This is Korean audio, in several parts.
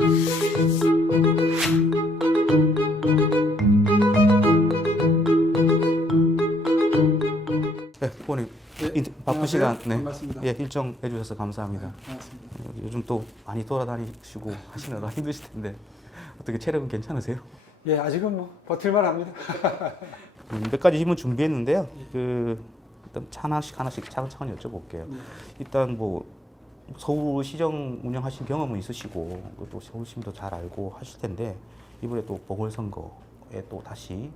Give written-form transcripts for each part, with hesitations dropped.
네, 후보님 바쁜 시간 일정 해주셔서 감사합니다. 반갑습니다. 요즘 또 많이 돌아다니시고 하시느라 힘드실 텐데 어떻게 체력은 괜찮으세요? 예, 아직은 뭐 버틸만 합니다. 몇 가지 질문 준비했는데요. 일단 하나씩 차근차근 여쭤볼게요. 일단 뭐 서울시정 운영하신 경험은 있으시고 또 서울시민도 잘 알고 하실 텐데 이번에 또 보궐선거에 또 다시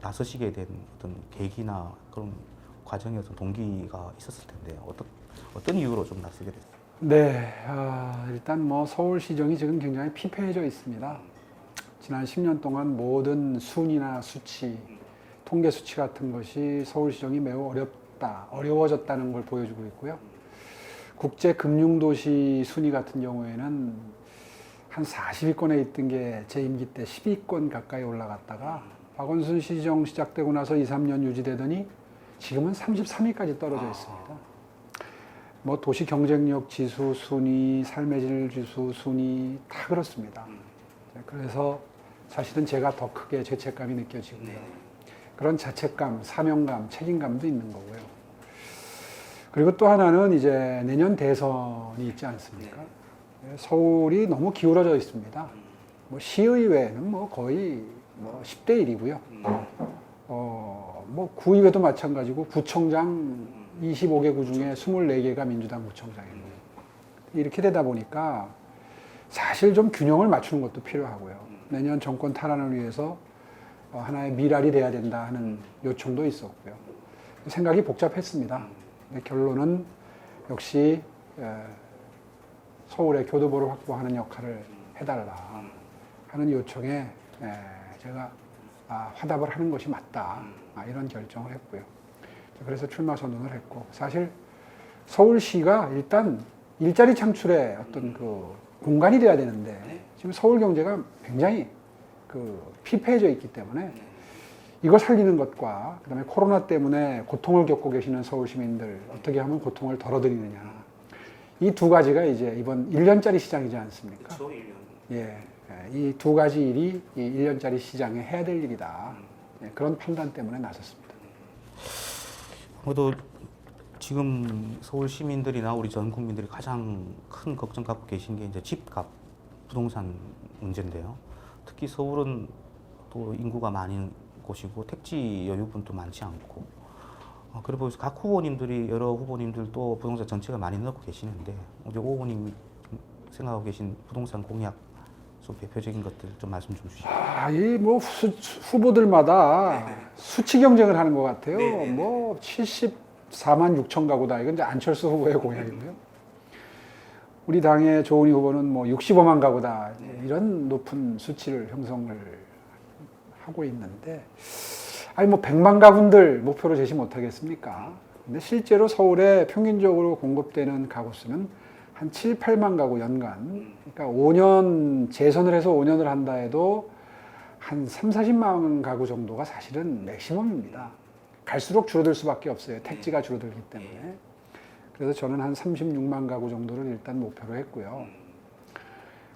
나서시게 된 어떤 계기나 그런 과정의 어떤 동기가 있었을 텐데 어떤 이유로 좀 나서게 됐어요? 네, 일단 뭐 서울시정이 지금 굉장히 피폐해져 있습니다. 지난 10년 동안 모든 순위나 수치, 통계 수치 같은 것이 서울시정이 매우 어려워졌다는 걸 보여주고 있고요. 국제금융도시 순위 같은 경우에는 한 40위권에 있던 게 제 임기 때 10위권 가까이 올라갔다가 박원순 시정 시작되고 나서 2, 3년 유지되더니 지금은 33위까지 떨어져 있습니다. 뭐 도시 경쟁력 지수 순위, 삶의 질 지수 순위 다 그렇습니다. 그래서 사실은 제가 더 크게 죄책감이 느껴지고요. 그런 자책감, 사명감, 책임감도 있는 거고요. 그리고 또 하나는 이제 내년 대선이 있지 않습니까? 서울이 너무 기울어져 있습니다. 뭐 시의회는 뭐 거의 뭐 10대 1이고요. 뭐 구의회도 마찬가지고 구청장 25개 구 중에 24개가 민주당 구청장입니다. 이렇게 되다 보니까 사실 좀 균형을 맞추는 것도 필요하고요. 내년 정권 탈환을 위해서 하나의 미랄이 돼야 된다 하는 요청도 있었고요. 생각이 복잡했습니다. 결론은 역시 서울의 교도보를 확보하는 역할을 해달라 하는 요청에 제가 화답을 하는 것이 맞다 이런 결정을 했고요. 그래서 출마 선언을 했고 사실 서울시가 일단 일자리 창출의 어떤 그 공간이 돼야 되는데 지금 서울 경제가 굉장히 피폐해져 있기 때문에 이거 살리는 것과 그다음에 코로나 때문에 고통을 겪고 계시는 서울 시민들 어떻게 하면 고통을 덜어드리느냐 이 두 가지가 이제 이번 1년짜리 시장이지 않습니까? 그렇죠, 1년. 예, 이 두 가지 일이 이 1년짜리 시장에 해야 될 일이다. 그런 판단 때문에 나섰습니다. 아무래도 지금 서울 시민들이나 우리 전 국민들이 가장 큰 걱정 갖고 계신 게 이제 집값, 부동산 문제인데요. 특히 서울은 또 인구가 많은 곳이고 택지 여유분도 많지 않고 그리고 각 후보님들이 여러 후보님들도 부동산 정책을 많이 넣고 계시는데 이제 오 후보님 생각하고 계신 부동산 공약 좀 대표적인 것들 좀 말씀 좀 주시죠. 이 뭐 후보들마다 수치 경쟁을 하는 것 같아요. 뭐 74만 6천 가구다. 이건 이제 안철수 후보의 공약이고요. 우리 당의 조은희 후보는 뭐 65만 가구다. 이런 높은 수치를 형성을 하고 있는데, 아니 뭐 100만 가구들 목표로 제시 못하겠습니까? 근데 실제로 서울에 평균적으로 공급되는 가구 수는 한 7, 8만 가구 연간. 그러니까 5년 재선을 해서 5년을 한다 해도 한 3, 40만 가구 정도가 사실은 맥시멈입니다. 갈수록 줄어들 수밖에 없어요. 택지가 줄어들기 때문에. 그래서 저는 한 36만 가구 정도를 일단 목표로 했고요.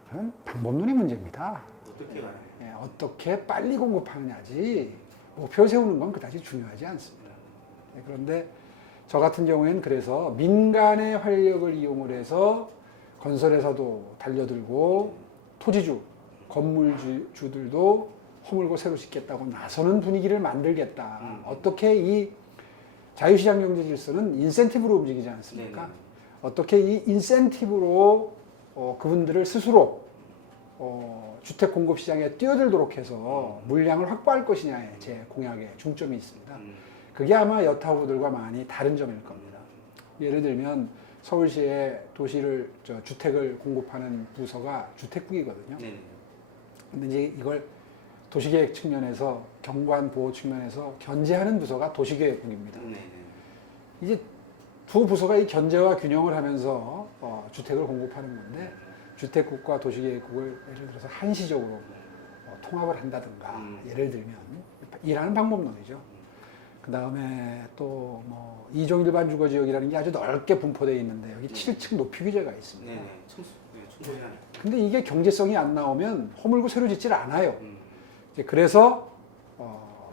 그건 방법론의 문제입니다. 어떻게 가요? 어떻게 빨리 공급하느냐지 목표 세우는 건 그다지 중요하지 않습니다. 그런데 저 같은 경우에는 그래서 민간의 활력을 이용을 해서 건설회사도 달려들고 토지주, 건물주들도 허물고 새로 짓겠다고 나서는 분위기를 만들겠다. 어떻게 이 자유시장 경제 질서는 인센티브로 움직이지 않습니까? 어떻게 이 인센티브로 그분들을 스스로 주택 공급 시장에 뛰어들도록 해서 물량을 확보할 것이냐에 제 공약에 중점이 있습니다. 그게 아마 여타 후보들과 많이 다른 점일 겁니다. 예를 들면 서울시의 주택을 공급하는 부서가 주택국이거든요. 근데 이제 이걸 도시계획 측면에서 경관 보호 측면에서 견제하는 부서가 도시계획국입니다. 이제 두 부서가 이 견제와 균형을 하면서 주택을 공급하는 건데 주택국과 도시계획국을 예를 들어서 한시적으로 통합을 한다든가 예를 들면 일하는 방법론이죠. 그 다음에 또 뭐 2종 일반 주거지역이라는 게 아주 넓게 분포되어 있는데 여기 7층 높이 규제가 있습니다. 근데 이게 경제성이 안 나오면 허물고 새로 짓질 않아요. 이제 그래서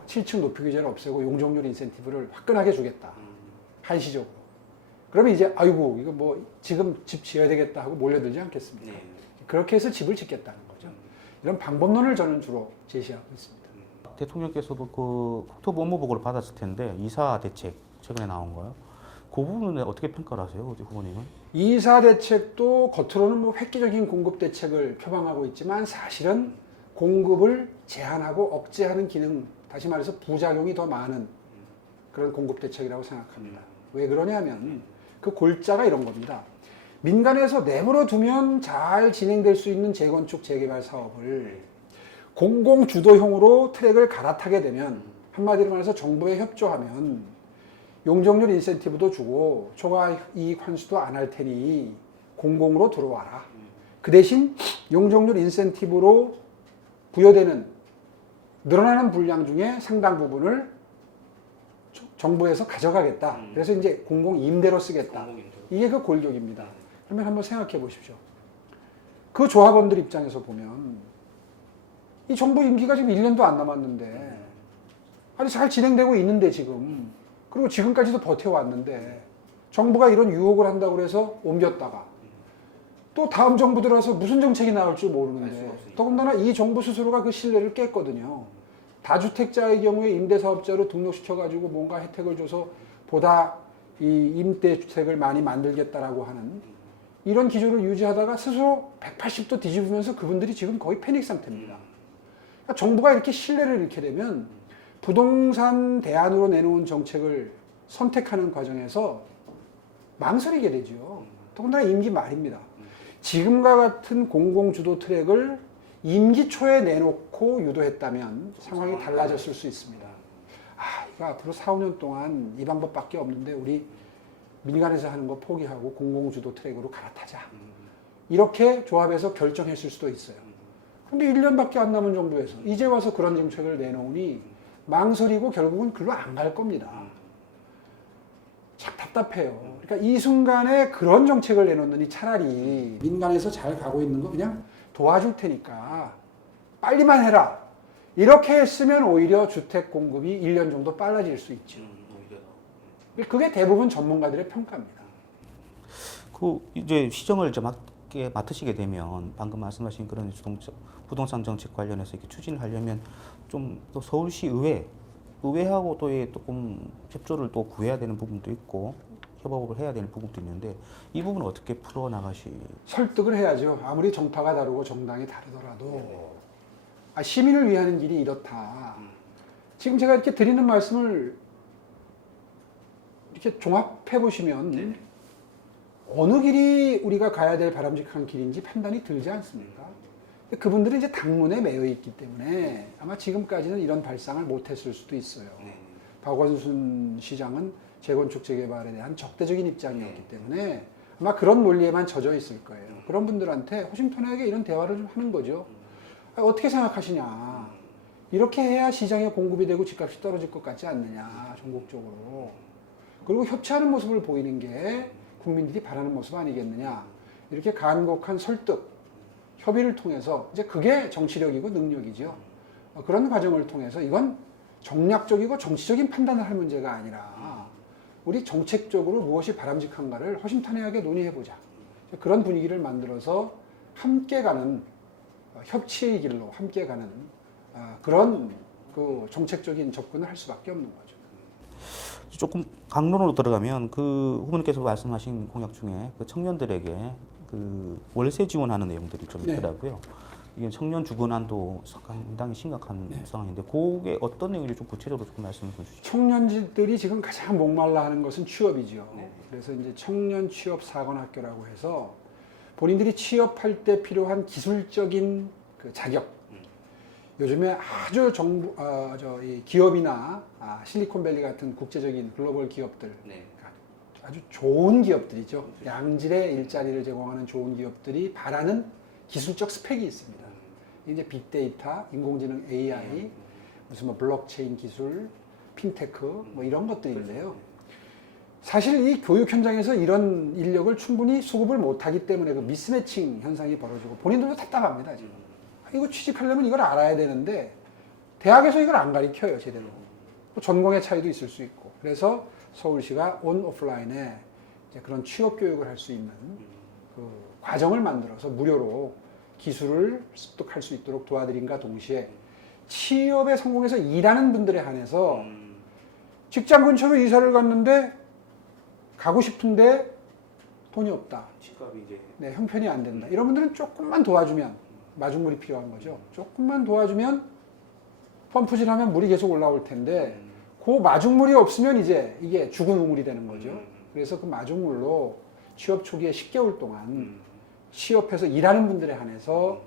7층 높이 규제를 없애고 용적률 인센티브를 화끈하게 주겠다. 한시적으로. 그러면 이제 아이고 이거 뭐 지금 집 지어야 되겠다 하고 몰려들지 않겠습니까? 네. 그렇게 해서 집을 짓겠다는 거죠. 이런 방법론을 저는 주로 제시하고 있습니다. 대통령께서도 그 국토부 업무보고를 받았을 텐데 이사 대책 최근에 나온 거요. 그 부분은 어떻게 평가를 하세요, 후보님은? 이사 대책도 겉으로는 뭐 획기적인 공급 대책을 표방하고 있지만 사실은 공급을 제한하고 억제하는 기능, 다시 말해서 부작용이 더 많은 그런 공급 대책이라고 생각합니다. 왜 그러냐면 그 골자가 이런 겁니다. 민간에서 내버려 두면 잘 진행될 수 있는 재건축 재개발 사업을 공공 주도형으로 트랙을 갈아타게 되면 한마디로 말해서 정부에 협조하면 용적률 인센티브도 주고 초과 이익 환수도 안 할 테니 공공으로 들어와라. 그 대신 용적률 인센티브로 부여되는 늘어나는 분량 중에 상당 부분을 정부에서 가져가겠다. 그래서 이제 공공 임대로 쓰겠다. 이게 그 골격입니다. 그러면 한번 생각해 보십시오. 그 조합원들 입장에서 보면 이 정부 임기가 지금 1년도 안 남았는데 아니 잘 진행되고 있는데 지금 그리고 지금까지도 버텨왔는데 정부가 이런 유혹을 한다고 해서 옮겼다가 또 다음 정부 들어서 무슨 정책이 나올 줄 모르는데 더군다나 이 정부 스스로가 그 신뢰를 깼거든요. 다주택자의 경우에 임대사업자로 등록시켜가지고 뭔가 혜택을 줘서 보다 이 임대주택을 많이 만들겠다라고 하는 이런 기조를 유지하다가 스스로 180도 뒤집으면서 그분들이 지금 거의 패닉 상태입니다. 그러니까 정부가 이렇게 신뢰를 잃게 되면 부동산 대안으로 내놓은 정책을 선택하는 과정에서 망설이게 되죠. 더군다나 임기 말입니다. 지금과 같은 공공주도 트랙을 임기 초에 내놓고 유도했다면 상황이 달라졌을 수 있습니다. 이거 앞으로 4, 5년 동안 이 방법밖에 없는데 우리 민간에서 하는 거 포기하고 공공주도 트랙으로 갈아타자. 이렇게 조합해서 결정했을 수도 있어요. 근데 1년밖에 안 남은 정부에서 이제 와서 그런 정책을 내놓으니 망설이고 결국은 글로 안 갈 겁니다. 참 답답해요. 그러니까 이 순간에 그런 정책을 내놓느니 차라리 민간에서 잘 가고 있는 거 그냥 도와줄 테니까 빨리만 해라. 이렇게 했으면 오히려 주택 공급이 1년 정도 빨라질 수 있죠. 그게 대부분 전문가들의 평가입니다. 그 이제 시정을 이제 맡으시게 되면 방금 말씀하신 그런 부동산 정책 관련해서 이렇게 추진을 하려면 좀 또 서울시 의회하고 또 조금 협조를 또 구해야 되는 부분도 있고 협업을 해야 되는 부분도 있는데 이 부분은 어떻게 풀어 설득을 해야죠. 아무리 정파가 다르고 정당이 다르더라도 시민을 위하는 길이 이렇다. 지금 제가 이렇게 드리는 말씀을 이렇게 종합해 보시면 어느 길이 우리가 가야 될 바람직한 길인지 판단이 들지 않습니까? 그분들은 이제 당론에 매여 있기 때문에 아마 지금까지는 이런 발상을 못했을 수도 있어요. 박원순 시장은 재건축 재개발에 대한 적대적인 입장이었기 때문에 아마 그런 논리에만 젖어 있을 거예요. 그런 분들한테 허심탄회하게 이런 대화를 좀 하는 거죠. 어떻게 생각하시냐? 이렇게 해야 시장에 공급이 되고 집값이 떨어질 것 같지 않느냐, 전국적으로. 그리고 협치하는 모습을 보이는 게 국민들이 바라는 모습 아니겠느냐. 이렇게 간곡한 설득, 협의를 통해서 이제 그게 정치력이고 능력이죠. 그런 과정을 통해서 이건 정략적이고 정치적인 판단을 할 문제가 아니라 우리 정책적으로 무엇이 바람직한가를 허심탄회하게 논의해보자. 그런 분위기를 만들어서 함께 가는 협치의 길로 함께 가는 그런 그 정책적인 접근을 할 수밖에 없는 거죠. 조금 강론으로 들어가면 그 후보님께서 말씀하신 공약 중에 그 청년들에게 그 월세 지원하는 내용들이 좀 있더라고요. 이게 청년 주거난도 상당히 심각한 상황인데 그게 어떤 내용인지 좀 구체적으로 조금 말씀해 주시죠. 청년들이 지금 가장 목말라 하는 것은 취업이죠. 그래서 이제 청년 취업 사관학교라고 해서 본인들이 취업할 때 필요한 기술적인 그 자격. 요즘에 아주 이 기업이나 실리콘밸리 같은 국제적인 글로벌 기업들, 아주 좋은 기업들이죠. 양질의 일자리를 제공하는 좋은 기업들이 바라는 기술적 스펙이 있습니다. 이제 빅데이터, 인공지능 AI, 무슨 뭐 블록체인 기술, 핀테크 뭐 이런 것들인데요. 사실 이 교육 현장에서 이런 인력을 충분히 수급을 못하기 때문에 그 미스매칭 현상이 벌어지고 본인들도 답답합니다 지금. 이거 취직하려면 이걸 알아야 되는데 대학에서 이걸 안 가르쳐요 제대로. 전공의 차이도 있을 수 있고. 그래서 서울시가 온 오프라인에 이제 그런 취업 교육을 할 수 있는 그 과정을 만들어서 무료로 기술을 습득할 수 있도록 도와드림과 동시에 취업에 성공해서 일하는 분들에 한해서 직장 근처로 이사를 갔는데 가고 싶은데 돈이 없다. 집값이 이제 네, 형편이 안 된다. 이런 분들은 조금만 도와주면 마중물이 필요한 거죠. 조금만 도와주면 펌프질하면 물이 계속 올라올 텐데 그 마중물이 없으면 이제 이게 죽은 우물이 되는 거죠. 그래서 그 마중물로 취업 초기에 10개월 동안 취업해서 일하는 분들에 한해서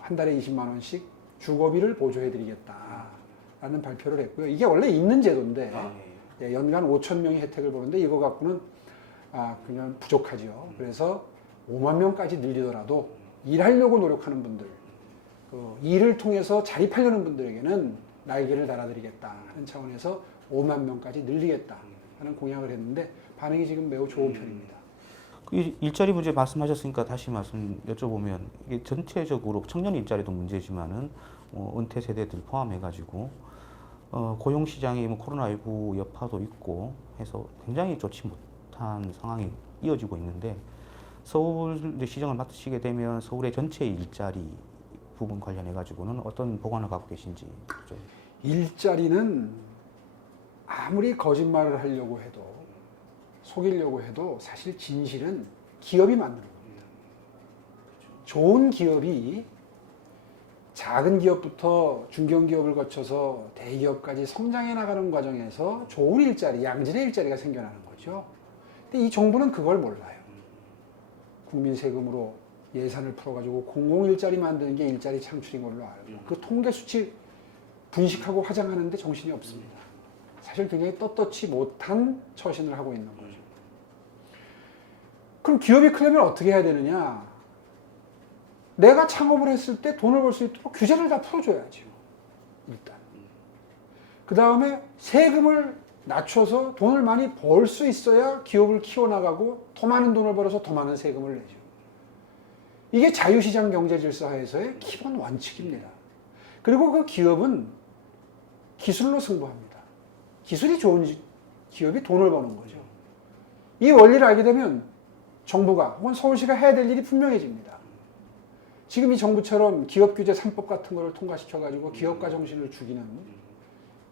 한 달에 20만 원씩 주거비를 보조해드리겠다라는 발표를 했고요. 이게 원래 있는 제도인데 예, 연간 5천 명이 혜택을 보는데 이거 갖고는 그냥 부족하지요. 그래서 5만 명까지 늘리더라도 일하려고 노력하는 분들, 그 일을 통해서 자립하려는 분들에게는 날개를 달아드리겠다 하는 차원에서 5만 명까지 늘리겠다 하는 공약을 했는데 반응이 지금 매우 좋은 편입니다. 이 일자리 문제 말씀하셨으니까 다시 말씀 여쭤보면 이게 전체적으로 청년 일자리도 문제지만은 은퇴 세대들 포함해가지고 고용 시장이 코로나19 여파도 있고 해서 굉장히 좋지 못한 상황이 이어지고 있는데 서울 시정을 맡으시게 되면 서울의 전체 일자리 부분 관련해 가지고는 어떤 보관을 갖고 계신지. 좀. 일자리는 아무리 거짓말을 하려고 해도 속이려고 해도 사실 진실은 기업이 만드는 겁니다. 좋은 기업이 작은 기업부터 중견기업을 거쳐서 대기업까지 성장해 나가는 과정에서 좋은 일자리, 양질의 일자리가 생겨나는 거죠. 근데 이 정부는 그걸 몰라요. 국민 세금으로 예산을 풀어가지고 공공일자리 만드는 게 일자리 창출인 걸로 알고 그 통계 수치 분식하고 화장하는데 정신이 없습니다. 사실 굉장히 떳떳지 못한 처신을 하고 있는 거죠. 그럼 기업이 크려면 어떻게 해야 되느냐? 내가 창업을 했을 때 돈을 벌 수 있도록 규제를 다 풀어줘야죠. 일단. 그 다음에 세금을 낮춰서 돈을 많이 벌 수 있어야 기업을 키워나가고 더 많은 돈을 벌어서 더 많은 세금을 내죠. 이게 자유시장 경제 질서 하에서의 기본 원칙입니다. 그리고 그 기업은 기술로 승부합니다. 기술이 좋은 기업이 돈을 버는 거죠. 이 원리를 알게 되면 정부가 혹은 서울시가 해야 될 일이 분명해집니다. 지금 이 정부처럼 기업규제 3법 같은 거를 통과시켜가지고 기업가 정신을 죽이는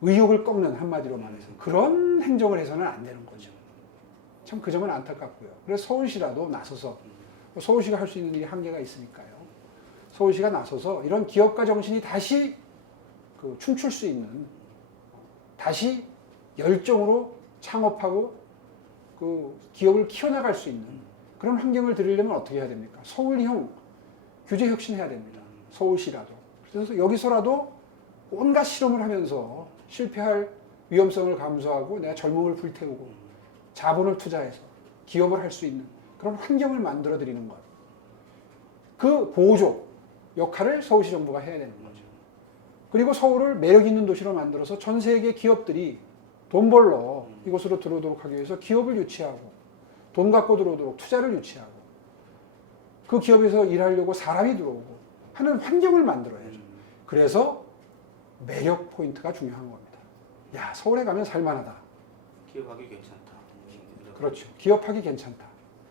의욕을 꺾는 한마디로 말해서 그런 행정을 해서는 안 되는 거죠. 참 그 점은 안타깝고요. 그래서 서울시라도 나서서 서울시가 할 수 있는 일이 한계가 있으니까요. 서울시가 나서서 이런 기업가 정신이 다시 춤출 수 있는 다시 열정으로 창업하고 그 기업을 키워나갈 수 있는 그런 환경을 드리려면 어떻게 해야 됩니까? 서울형 규제 혁신해야 됩니다. 서울시라도. 그래서 여기서라도 온갖 실험을 하면서 실패할 위험성을 감수하고 내가 젊음을 불태우고 자본을 투자해서 기업을 할 수 있는 그런 환경을 만들어 드리는 것. 그 보조 역할을 서울시 정부가 해야 되는 거죠. 그리고 서울을 매력 있는 도시로 만들어서 전 세계 기업들이 돈 벌러 이곳으로 들어오도록 하기 위해서 기업을 유치하고 돈 갖고 들어오도록 투자를 유치하고 그 기업에서 일하려고 사람이 들어오고 하는 환경을 만들어야죠. 그래서 매력 포인트가 중요한 겁니다. 야, 서울에 가면 살만하다. 기업하기 괜찮다. 그렇죠. 기업하기 괜찮다.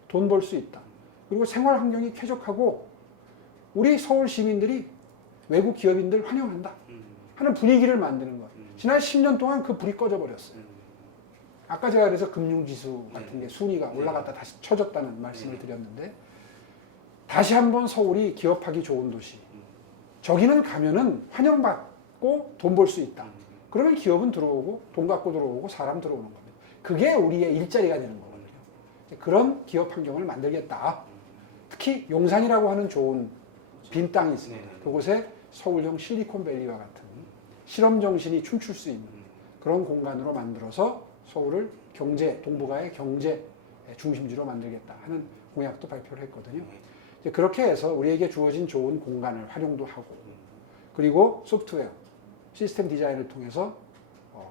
돈 벌 수 있다. 그리고 생활 환경이 쾌적하고 우리 서울 시민들이 외국 기업인들 환영한다 하는 분위기를 만드는 거예요. 지난 10년 동안 그 불이 꺼져 버렸어요. 아까 제가 그래서 금융지수 같은 게 순위가 올라갔다 다시 쳐졌다는 말씀을 드렸는데 다시 한번 서울이 기업하기 좋은 도시. 저기는 가면은 환영받고 돈 벌 수 있다. 그러면 기업은 들어오고 돈 갖고 들어오고 사람 들어오는 겁니다. 그게 우리의 일자리가 되는 거거든요. 그런 기업 환경을 만들겠다. 특히 용산이라고 하는 좋은 빈 땅이 있습니다. 그곳에 서울형 실리콘밸리와 같은 실험 정신이 춤출 수 있는 그런 공간으로 만들어서 서울을 동북아의 경제 중심지로 만들겠다 하는 공약도 발표를 했거든요. 이제 그렇게 해서 우리에게 주어진 좋은 공간을 활용도 하고 그리고 소프트웨어, 시스템 디자인을 통해서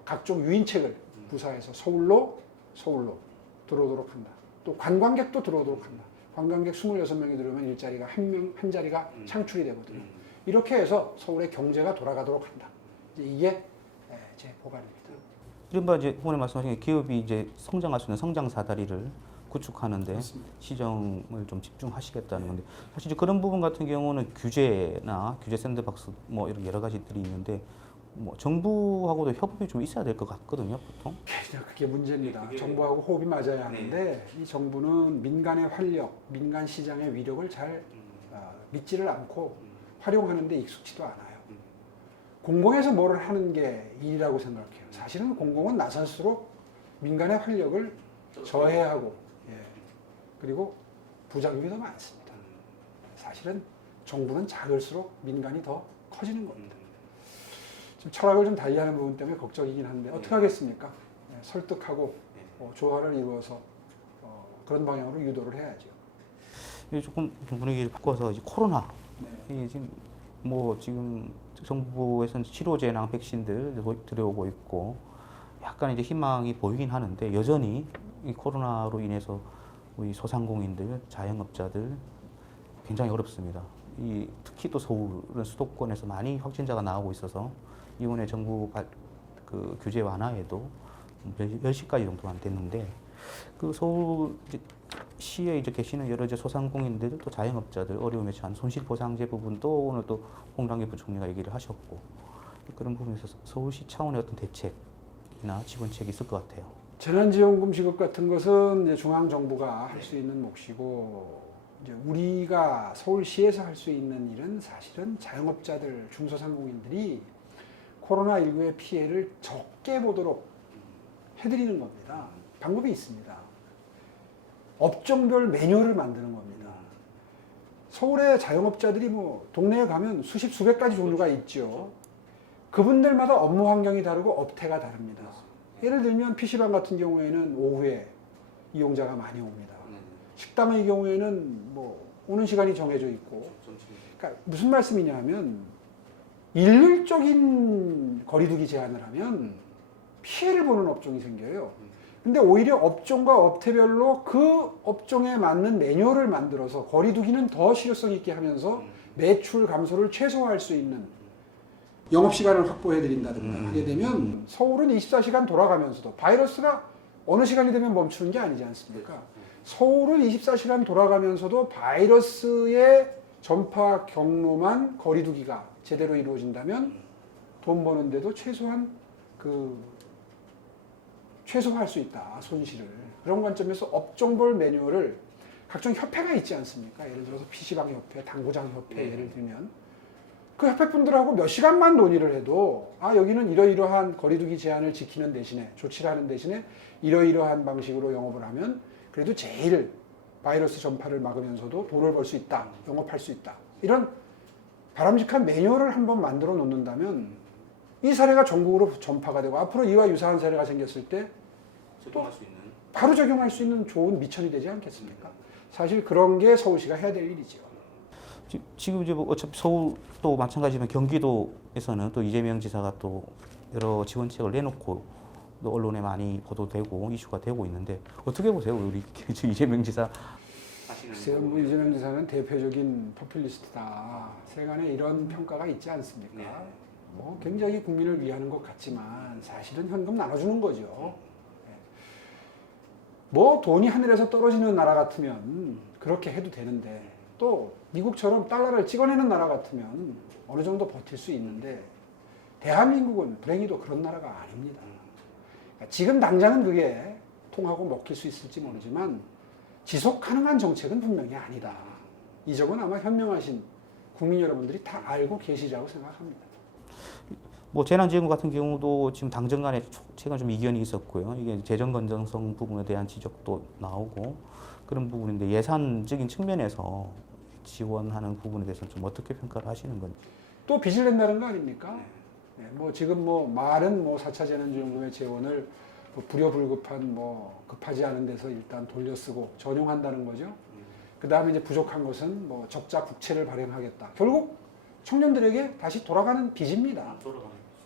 각종 유인책을 부사해서 서울로 서울로 들어오도록 한다. 또 관광객도 들어오도록 한다. 관광객 26명이 들어오면 일자리가 한 자리가 창출이 되거든요. 이렇게 해서 서울의 경제가 돌아가도록 한다. 이게 제 보관입니다. 이른바 이제 후보님 말씀하신 게 기업이 이제 성장할 수 있는 성장 사다리를 구축하는데 맞습니다. 시정을 좀 집중하시겠다는 건데 사실 이제 그런 부분 같은 경우는 규제나 규제 샌드박스 뭐 이런 여러 가지들이 있는데 뭐 정부하고도 협업이 좀 있어야 될 것 같거든요, 보통. 그게 문제입니다. 그게 정부하고 호흡이 맞아야 하는데 이 정부는 민간의 활력, 민간 시장의 위력을 잘 믿지를 않고 활용하는 데 익숙지도 않아요. 공공에서 뭐를 하는 게 일이라고 생각해요. 사실은 공공은 나설수록 민간의 활력을 저해하고 그리고 부작용이 더 많습니다. 사실은 정부는 작을수록 민간이 더 커지는 겁니다. 좀 철학을 좀 달리하는 부분 때문에 걱정이긴 한데 어떻게 하겠습니까? 설득하고 조화를 이루어서 그런 방향으로 유도를 해야죠. 조금 분위기를 바꿔서 이제 코로나 이 지금 정부에서는 치료제나 백신들 들여오고 있고 약간 이제 희망이 보이긴 하는데 여전히 이 코로나로 인해서 우리 소상공인들, 자영업자들 굉장히 어렵습니다. 특히 또 서울은 수도권에서 많이 확진자가 나오고 있어서 이번에 정부 그 규제 완화에도 몇 시까지 정도만 됐는데 그 서울시에 이제 계시는 여러 이제 소상공인들 또 자영업자들 어려움에 처한 손실보상제 부분도 오늘 또 홍남기 부총리가 얘기를 하셨고 그런 부분에서 서울시 차원의 어떤 대책이나 지원책이 있을 것 같아요. 재난지원금 지급 같은 것은 이제 중앙정부가 할 수 있는 몫이고 이제 우리가 서울시에서 할 수 있는 일은 사실은 자영업자들, 중소상공인들이 코로나19의 피해를 적게 보도록 해드리는 겁니다. 방법이 있습니다. 업종별 매뉴얼을 만드는 겁니다. 서울의 자영업자들이 뭐 동네에 가면 수십, 수백 가지 종류가 있죠. 그분들마다 업무 환경이 다르고 업태가 다릅니다. 예를 들면 PC방 같은 경우에는 오후에 이용자가 많이 옵니다. 식당의 경우에는 뭐 오는 시간이 정해져 있고, 그러니까 무슨 말씀이냐 하면 일률적인 거리두기 제한을 하면 피해를 보는 업종이 생겨요. 근데 오히려 업종과 업태별로 그 업종에 맞는 매뉴얼을 만들어서 거리두기는 더 실효성 있게 하면서 매출 감소를 최소화할 수 있는 영업시간을 확보해드린다든가 하게 되면 서울은 24시간 돌아가면서도 바이러스가 어느 시간이 되면 멈추는 게 아니지 않습니까? 서울은 24시간 돌아가면서도 바이러스의 전파 경로만 거리두기가 제대로 이루어진다면 돈 버는데도 최소화할 수 있다, 손실을. 그런 관점에서 업종별 매뉴얼을 각종 협회가 있지 않습니까? 예를 들어서 PC방 협회, 당구장 협회 예를 들면 그 협회분들하고 몇 시간만 논의를 해도 여기는 이러이러한 거리두기 제한을 지키는 대신에 조치를 하는 대신에 이러이러한 방식으로 영업을 하면 그래도 제일 바이러스 전파를 막으면서도 돈을 벌 수 있다, 영업할 수 있다. 이런 바람직한 매뉴얼을 한번 만들어 놓는다면 이 사례가 전국으로 전파가 되고 앞으로 이와 유사한 사례가 생겼을 때 바로 적용할 수 있는 좋은 미천이 되지 않겠습니까? 사실 그런 게 서울시가 해야 될 일이죠. 지금 이제 어차피 서울도 마찬가지지만 경기도에서는 또 이재명 지사가 또 여러 지원책을 내놓고 또 언론에 많이 보도되고 이슈가 되고 있는데 어떻게 보세요, 우리 이재명 지사? 글쎄요, 뭐 이재명 지사는 대표적인 포퓰리스트다. 세간에 이런 평가가 있지 않습니까? 뭐 굉장히 국민을 위하는 것 같지만 사실은 현금 나눠주는 거죠. 뭐 돈이 하늘에서 떨어지는 나라 같으면 그렇게 해도 되는데 또 미국처럼 달러를 찍어내는 나라 같으면 어느 정도 버틸 수 있는데 대한민국은 불행히도 그런 나라가 아닙니다. 그러니까 지금 당장은 그게 통하고 먹힐 수 있을지 모르지만 지속 가능한 정책은 분명히 아니다. 이 점은 아마 현명하신 국민 여러분들이 다 알고 계시리라고 생각합니다. 뭐 재난지원금 같은 경우도 지금 당정 간에 최근 좀 이견이 있었고요. 이게 재정 건전성 부분에 대한 지적도 나오고 그런 부분인데 예산적인 측면에서 지원하는 부분에 대해서 좀 어떻게 평가를 하시는 건지. 또 빚을 낸다는 거 아닙니까? 뭐 지금 뭐 말은 뭐 4차 재난지원금의 재원을 불효불급한 급하지 않은 데서 일단 돌려 쓰고 전용한다는 거죠. 그 다음에 이제 부족한 것은 뭐 적자 국채를 발행하겠다. 결국 청년들에게 다시 돌아가는 빚입니다.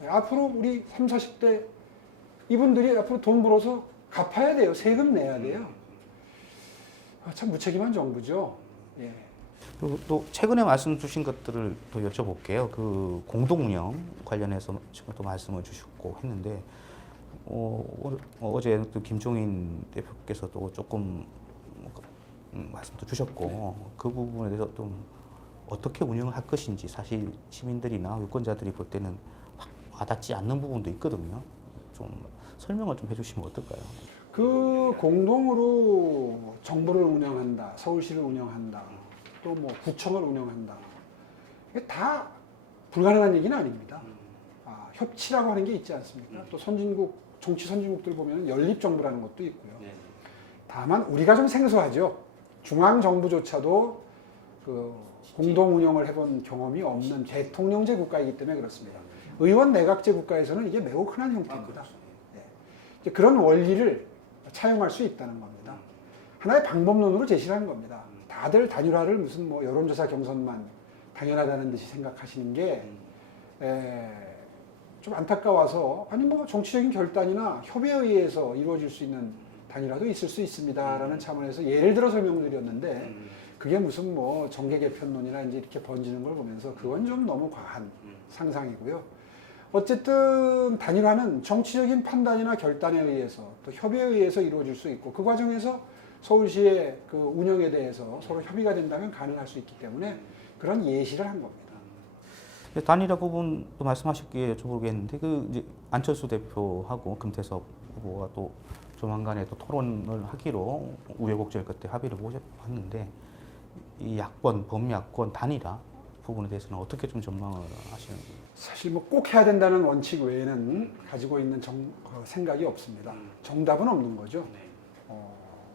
앞으로 우리 30, 40대 이분들이 앞으로 돈 벌어서 갚아야 돼요. 세금 내야 돼요. 참 무책임한 정부죠. 예. 그리고 또 최근에 말씀 주신 것들을 또 여쭤볼게요. 그 공동운영 관련해서 지금 또 말씀을 주셨고 했는데 어제 또 김종인 대표께서도 조금 말씀도 주셨고 그 부분에 대해서 좀 어떻게 운영을 할 것인지 사실 시민들이나 유권자들이 볼 때는 확 와닿지 않는 부분도 있거든요. 좀 설명을 좀 해주시면 어떨까요? 그 공동으로 정부를 운영한다, 서울시를 운영한다, 또 뭐 구청을 운영한다. 이게 다 불가능한 얘기는 아닙니다. 협치라고 하는 게 있지 않습니까? 또 선진국, 정치 선진국들 보면 연립정부라는 것도 있고요. 다만 우리가 좀 생소하죠. 중앙정부조차도 그 공동 운영을 해본 경험이 없는 대통령제 국가이기 때문에 그렇습니다. 의원 내각제 국가에서는 이게 매우 흔한 형태입니다. 이제 그런 원리를 차용할 수 있다는 겁니다. 하나의 방법론으로 제시하는 겁니다. 다들 단일화를 무슨 뭐 여론조사 경선만 당연하다는 듯이 생각하시는 게 좀 안타까워서 아니 뭐 정치적인 결단이나 협의에 의해서 이루어질 수 있는 단일화도 있을 수 있습니다라는 차원에서 예를 들어 설명드렸는데 그게 무슨 뭐 정계 개편론이나 이제 이렇게 번지는 걸 보면서 그건 좀 너무 과한 상상이고요. 어쨌든 단일화는 정치적인 판단이나 결단에 의해서 또 협의에 의해서 이루어질 수 있고 그 과정에서 서울시의 그 운영에 대해서 서로 협의가 된다면 가능할 수 있기 때문에 그런 예시를 한 겁니다. 단일화 부분도 말씀하셨기에 여쭤보겠는데 그 이제 안철수 대표하고 금태섭 후보가 또 조만간에 또 토론을 하기로 우여곡절 끝에 합의를 보셨는데 이 야권, 범야권 단일화 부분에 대해서는 어떻게 좀 전망을 하시는지? 사실 뭐 꼭 해야 된다는 원칙 외에는 가지고 있는 생각이 없습니다. 정답은 없는 거죠.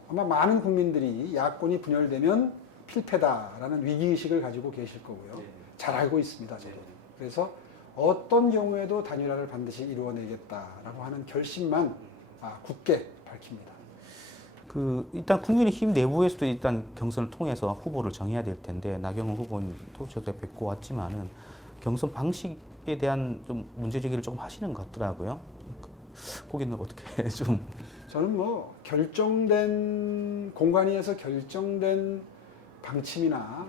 아마 많은 국민들이 야권이 분열되면 필패다라는 위기의식을 가지고 계실 거고요. 잘 알고 있습니다. 저도. 그래서 어떤 경우에도 단일화를 반드시 이루어내겠다라고 하는 결심만 굳게 밝힙니다. 그 일단 국민의힘 내부에서도 일단 경선을 통해서 후보를 정해야 될 텐데 나경원 후보님도 저도 뵙고 왔지만은 경선 방식에 대한 좀 문제 제기를 조금 하시는 것 같더라고요. 거기는 어떻게 좀? 저는 뭐 결정된 공관위에서 결정된 방침이나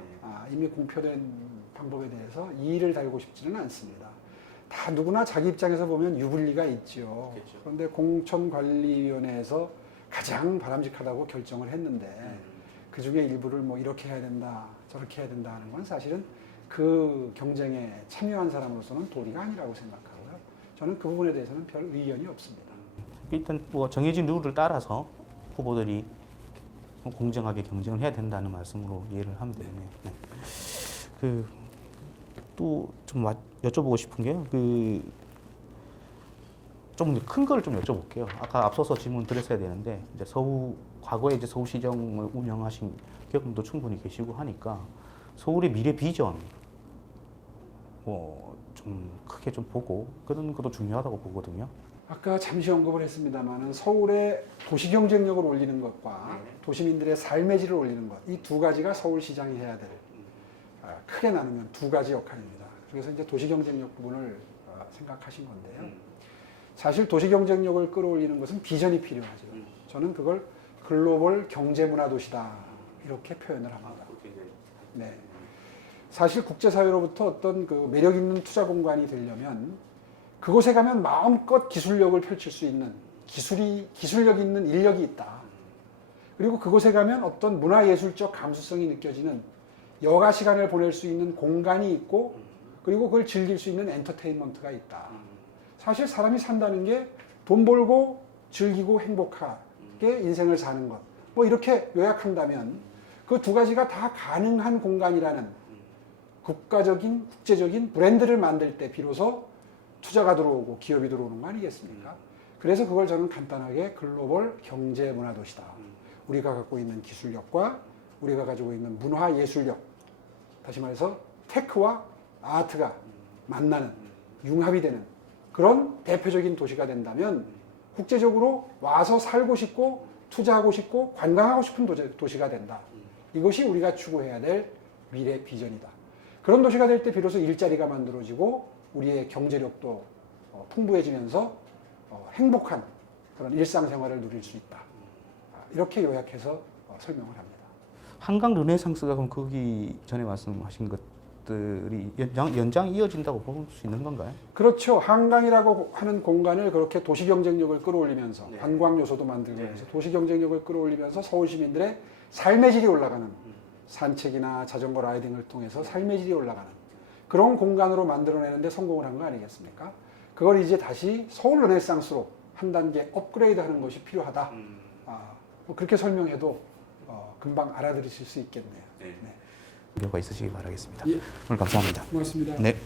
이미 공표된 방법에 대해서 이의를 달고 싶지는 않습니다. 다 누구나 자기 입장에서 보면 유불리가 있죠. 그런데 공천관리위원회에서 가장 바람직하다고 결정을 했는데 그 중에 일부를 뭐 이렇게 해야 된다, 저렇게 해야 된다 하는 건 사실은 그 경쟁에 참여한 사람으로서는 도리가 아니라고 생각하고요. 저는 그 부분에 대해서는 별 의견이 없습니다. 일단 뭐 정해진 룰을 따라서 후보들이 공정하게 경쟁을 해야 된다는 말씀으로 이해를 하면 되겠네요. 네. 또 좀 여쭤보고 싶은 게요. 좀 큰 걸 좀 여쭤볼게요. 아까 앞서서 질문 드렸어야 되는데 이제 과거에 이제 서울시정을 운영하신 경험도 충분히 계시고 하니까 서울의 미래 비전 좀 크게 좀 보고 그런 것도 중요하다고 보거든요. 아까 잠시 언급을 했습니다만은 서울의 도시 경쟁력을 올리는 것과 도시민들의 삶의 질을 올리는 것, 이 두 가지가 서울시장이 해야 될 크게 나누면 두 가지 역할입니다. 그래서 이제 도시 경쟁력 부분을 생각하신 건데요. 사실 도시 경쟁력을 끌어올리는 것은 비전이 필요하죠. 저는 그걸 글로벌 경제 문화 도시다 이렇게 표현을 합니다. 네. 사실 국제사회로부터 어떤 그 매력 있는 투자 공간이 되려면 그곳에 가면 마음껏 기술력을 펼칠 수 있는 기술력 있는 인력이 있다. 그리고 그곳에 가면 어떤 문화예술적 감수성이 느껴지는 여가 시간을 보낼 수 있는 공간이 있고 그리고 그걸 즐길 수 있는 엔터테인먼트가 있다. 사실 사람이 산다는 게 돈 벌고 즐기고 행복하게 인생을 사는 것. 뭐 이렇게 요약한다면 그 두 가지가 다 가능한 공간이라는 국가적인, 국제적인 브랜드를 만들 때 비로소 투자가 들어오고 기업이 들어오는 거 아니겠습니까? 그래서 그걸 저는 간단하게 글로벌 경제 문화 도시다. 우리가 갖고 있는 기술력과 우리가 가지고 있는 문화 예술력, 다시 말해서 테크와 아트가 만나는, 융합이 되는 그런 대표적인 도시가 된다면 국제적으로 와서 살고 싶고 투자하고 싶고 관광하고 싶은 도시가 된다. 이것이 우리가 추구해야 될 미래 비전이다. 그런 도시가 될 때 비로소 일자리가 만들어지고 우리의 경제력도 풍부해지면서 행복한 그런 일상생활을 누릴 수 있다. 이렇게 요약해서 설명을 합니다. 한강 르네상스가 그럼 거기 전에 말씀하신 것들이 연장 이어진다고 볼 수 있는 건가요? 그렇죠. 한강이라고 하는 공간을 그렇게 도시 경쟁력을 끌어올리면서 네. 관광 요소도 만들고 네. 해서 도시 경쟁력을 끌어올리면서 서울 시민들의 삶의 질이 올라가는 산책이나 자전거 라이딩을 통해서 삶의 질이 올라가는 그런 공간으로 만들어내는데 성공을 한 거 아니겠습니까? 그걸 이제 다시 서울 르네상스로 한 단계 업그레이드하는 것이 필요하다. 뭐 그렇게 설명해도 금방 알아들으실 수 있겠네요. 네. 여과 있으시기 바라겠습니다. 예. 오늘 감사합니다. 고맙습니다. 네.